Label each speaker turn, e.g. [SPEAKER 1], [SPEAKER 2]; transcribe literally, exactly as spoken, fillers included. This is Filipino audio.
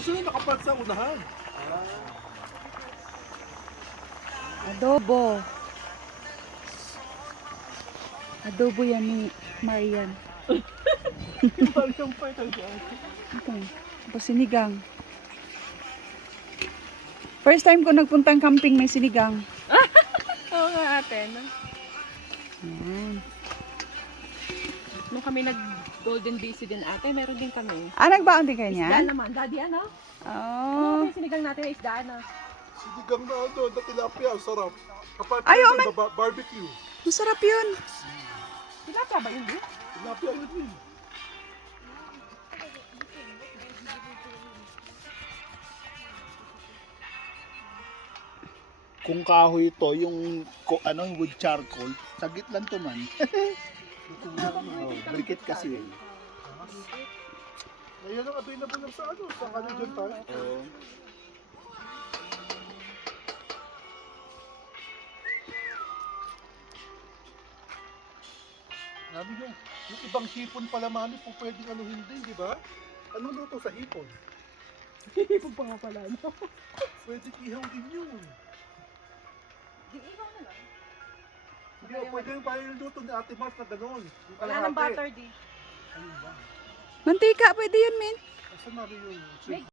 [SPEAKER 1] Gusto nyo nakapat sa unahan.
[SPEAKER 2] Adobo. Adobo yan ni Marian.
[SPEAKER 1] Yung part ang dyan.
[SPEAKER 2] Ito. Tapos sinigang. First time ko nagpuntang camping may sinigang.
[SPEAKER 3] Oo nga ate, no?
[SPEAKER 2] Ayan.
[SPEAKER 3] Nung kami nag Golden B C din ate, meron din kami.
[SPEAKER 2] Ah, nagbaon din kayo
[SPEAKER 3] Isda
[SPEAKER 2] niyan?
[SPEAKER 3] naman, daddy ano?
[SPEAKER 2] Oh.
[SPEAKER 3] Ano yung sinigang natin, isda ano?
[SPEAKER 1] Sinigang na ano, na tilapia, ang sarap. Kapag
[SPEAKER 2] Ay, oh,
[SPEAKER 1] ba- ba- barbecue.
[SPEAKER 2] Masarap yun.
[SPEAKER 3] Tilapia ba yun, di?
[SPEAKER 1] Tilapia yun din.
[SPEAKER 4] Kung kahoy ito, yung ko, ano, wood charcoal, sagit lang to man. Oh, brikit kasi eh.
[SPEAKER 1] Ngayon ang available lang sa ano, sa Canadian Tire.
[SPEAKER 4] Oh.
[SPEAKER 1] Sabi nyo, yung ibang hipon pala mami po pwedeng anuhin din, di ba? Ano luto sa hipon?
[SPEAKER 3] Hipon pa nga pala, no?
[SPEAKER 1] Pwede ihaw din yun.
[SPEAKER 3] Di ikaw na lang.
[SPEAKER 1] Hindi, pwede yung parang yung luto ni Ate Mars na gano'n. Yung
[SPEAKER 3] Wala nang
[SPEAKER 1] kalahati.
[SPEAKER 3] butter, di.
[SPEAKER 1] Ayun ba?
[SPEAKER 2] Mantika, pwede yun, min.
[SPEAKER 1] Asan namin yung